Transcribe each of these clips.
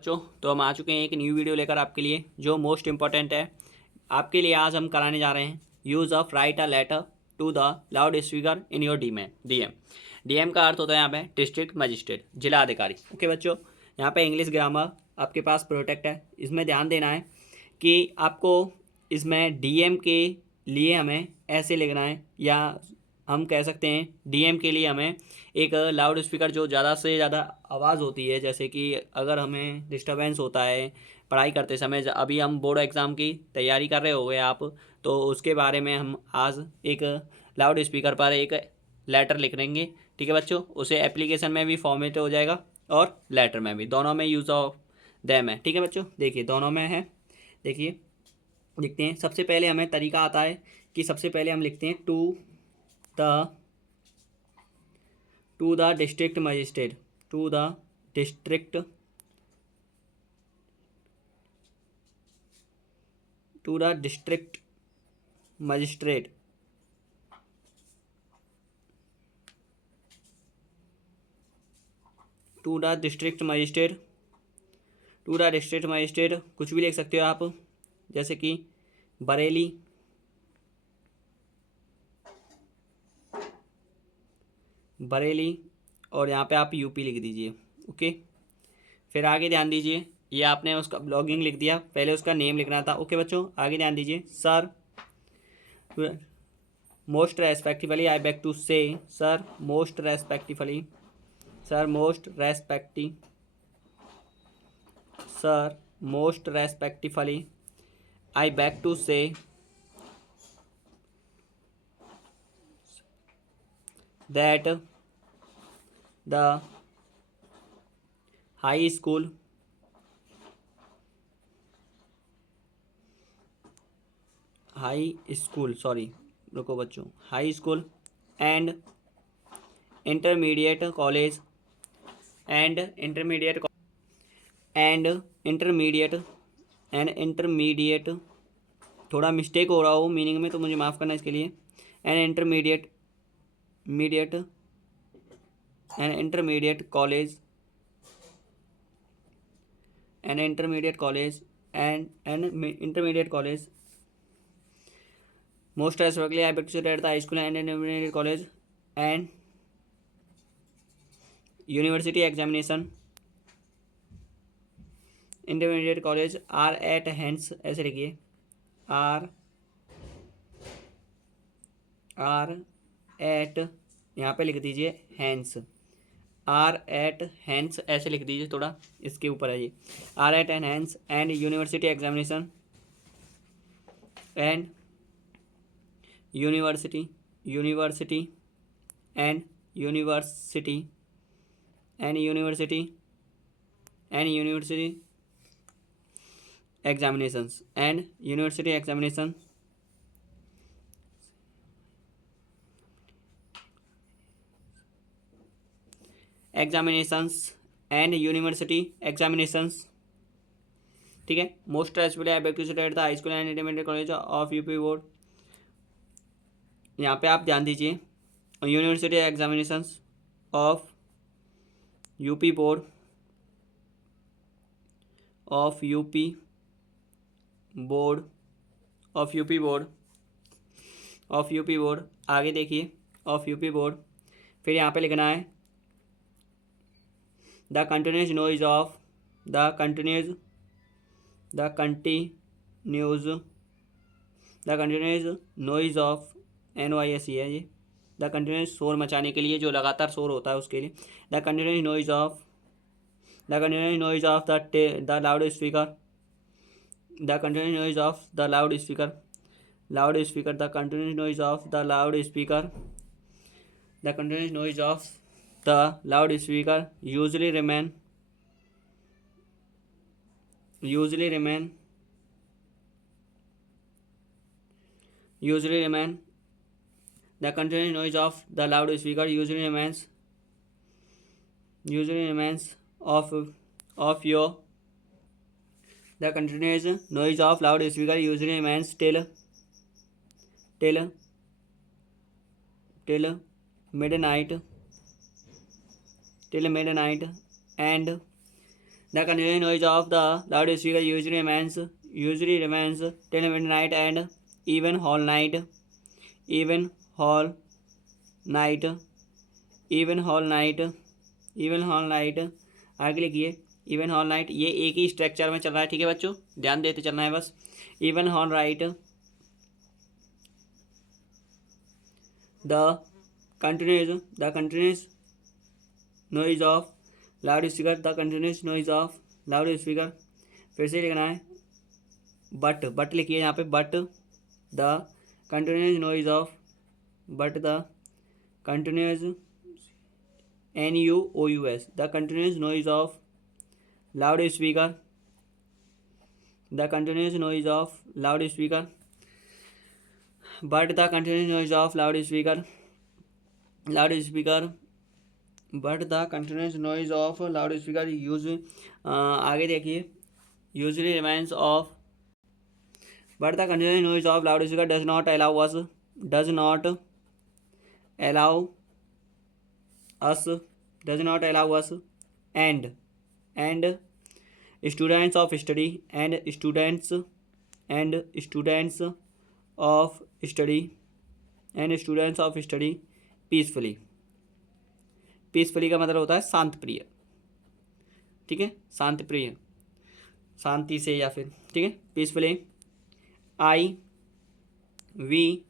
बच्चों, तो हम आ चुके हैं एक न्यू वीडियो लेकर आपके लिए जो मोस्ट इम्पॉर्टेंट है आपके लिए। आज हम कराने जा रहे हैं use of write a letter to the loudspeaker in your DM. DM का अर्थ होता है यहाँ पे डिस्ट्रिक्ट मजिस्ट्रेट, जिला अधिकारी। ओके बच्चों, यहाँ पे इंग्लिश ग्रामर आपके पास प्रोटेक्ट है। इसमें ध्यान देना है कि आपको इसमें डीएम के लिए हमें ऐसे लिखना है, या हम कह सकते हैं डीएम के लिए हमें एक लाउड स्पीकर जो ज़्यादा से ज़्यादा आवाज़ होती है, जैसे कि अगर हमें डिस्टरबेंस होता है पढ़ाई करते समय। अभी हम बोर्ड एग्ज़ाम की तैयारी कर रहे होंगे आप, तो उसके बारे में हम आज एक लाउड स्पीकर पर एक लेटर लिख लेंगे। ठीक है बच्चों, उसे एप्लीकेशन में भी फॉर्मेट हो जाएगा और लेटर में भी, दोनों में यूज़ ऑफ दैम है। ठीक है बच्चों, देखिए दोनों में है। देखिए लिखते हैं, सबसे पहले हमें तरीका आता है कि सबसे पहले हम लिखते हैं the to the district magistrate, to the district to the district magistrate, to the district magistrate, to the district magistrate कुछ भी लिख सकते हो आप, जैसे कि बरेली, बरेली, और यहाँ पे आप यूपी लिख दीजिए। ओके, फिर आगे ध्यान दीजिए, ये आपने उसका ब्लॉगिंग लिख दिया, पहले उसका नेम लिखना था। ओके बच्चों, आगे ध्यान दीजिए, sir most respectively I beg to say, sir most respectively, sir most respectively, sir most respectively I beg to say that the high school sorry रुको बच्चों, high school and intermediate college and intermediate and intermediate and intermediate, थोड़ा mistake हो रहा हो meaning में तो मुझे माफ़ करना इसके लिए। And intermediate mediate and intermediate college and intermediate college and intermediate college most respectfully I practiced at the high school and intermediate college and university examination, intermediate college are at hands, ऐसे लिखिए, are are eight, यहाँ पे लिख दीजिए hands, are eight hands ऐसे लिख दीजिए, थोड़ा इसके ऊपर है ये, are at and hands and university examination and university university and university and university and university examinations and university examination examinations and university examinations. ठीक है, most respectfully I practiced at the high school and intermediate college of UP board, यहाँ पे आप ध्यान दीजिए, university examinations of UP board, of UP board, of UP board, of UP board, आगे देखिए, of UP board, फिर यहाँ पे लिखना है the continues noise of, the continues the continues the continues noise of, NOISE है ये, द कंटिन्यूस शोर मचाने के लिए, जो लगातार शोर होता है उसके लिए, the continuous noise of, the continuous noise of the loud speaker, the continuous noise of the loud speaker, loud speaker, the continuous noise of the loud speaker, the continuous noise of the loud speaker usually remain usually remain the continuous noise of the loudspeaker usually remains of your, the continuous noise of loudspeaker usually remains till midnight, and the continuous noise of the loud speaker usually remains till midnight and even whole night even whole night even whole night even whole night आगे लिखिए even hall night, ये एक ही structure में चल रहा है, ठीक है बच्चों, ध्यान देते चलना है बस। Even hall right the continuous noise of loud speaker, the continuous noise of loud speaker. फिर से लिखना है बट लिखिए यहाँ पे, but the continuous noise of, but the continuous NUOUS, the continuous noise of loudspeaker, the continuous noise of loudspeaker, but the continuous noise of loudspeaker, but the continuous noise of loudspeaker आगे देखिए usually remains of, but the continuous noise of loudspeaker does not allow us and students of study peacefully का मतलब होता है शांत प्रिय, ठीक है, शांत प्रिय, शांति से या फिर, ठीक है, peacefully. I we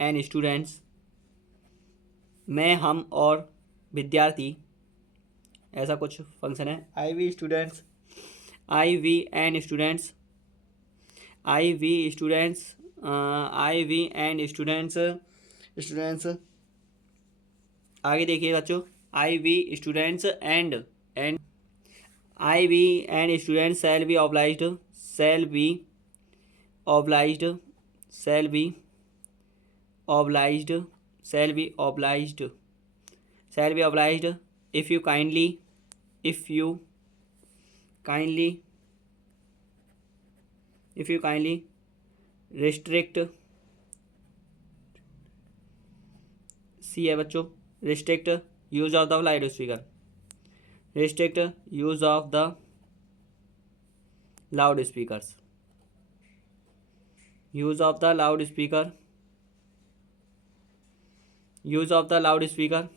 and students, मैं हम और विद्यार्थी, ऐसा कुछ फंक्शन है। आई वी एंड स्टूडेंट्स आगे देखिए बच्चों, I we and students shall be obliged if you kindly restrict, सी है बच्चों, restrict use of the loudspeaker, restrict use of the loudspeakers, use of the loudspeaker।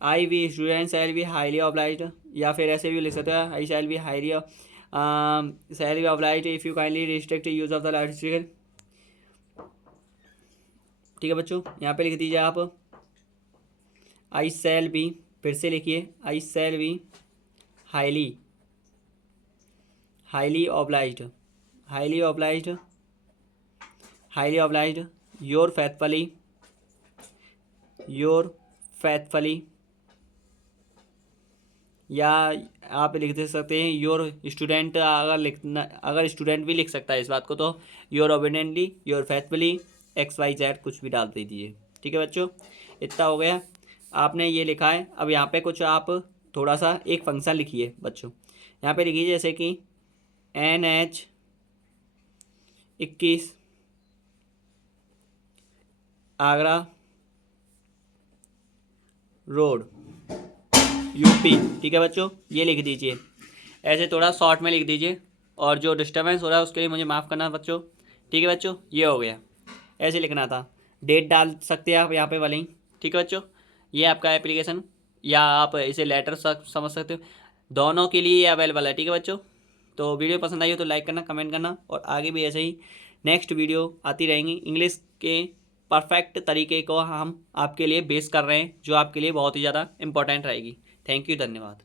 I we student shall be highly obliged, या फिर ऐसे भी लिख सकते हैं I shall be highly obliged if you kindly restrict use of the loudspeaker, ठीक है बच्चों, यहाँ पे लिख दीजिए आप आई शैल बी, फिर से लिखिए I shall be highly obliged your faithfully, या आप लिख दे सकते हैं योर स्टूडेंट, अगर स्टूडेंट भी लिख सकता है इस बात को तो योर ओबीडियंटली, योर फैथफुली, XYZ कुछ भी डाल दीजिए, ठीक है बच्चों। इतना हो गया, आपने ये लिखा है। अब यहाँ पे कुछ आप थोड़ा सा एक फंक्शन लिखिए बच्चों, यहाँ पे लिखिए जैसे कि NH21 आगरा रोड UP, ठीक है बच्चों, ये लिख दीजिए, ऐसे थोड़ा शॉर्ट में लिख दीजिए, और जो डिस्टर्बेंस हो रहा है उसके लिए मुझे माफ़ करना बच्चों, ठीक है बच्चों, ये हो गया, ऐसे लिखना था। डेट डाल सकते हैं आप यहाँ पे वाली, ठीक है बच्चों, ये आपका एप्लीकेशन, या आप इसे लेटर समझ सकते हो, दोनों के लिए ये अवेलेबल है, ठीक है बच्चों। तो वीडियो पसंद आई हो तो लाइक करना, कमेंट करना, और आगे भी ऐसे ही नेक्स्ट वीडियो आती रहेंगी। इंग्लिश के परफेक्ट तरीके को हम आपके लिए बेस कर रहे हैं, जो आपके लिए बहुत ही ज़्यादा इंपॉर्टेंट रहेगी। थैंक यू, धन्यवाद।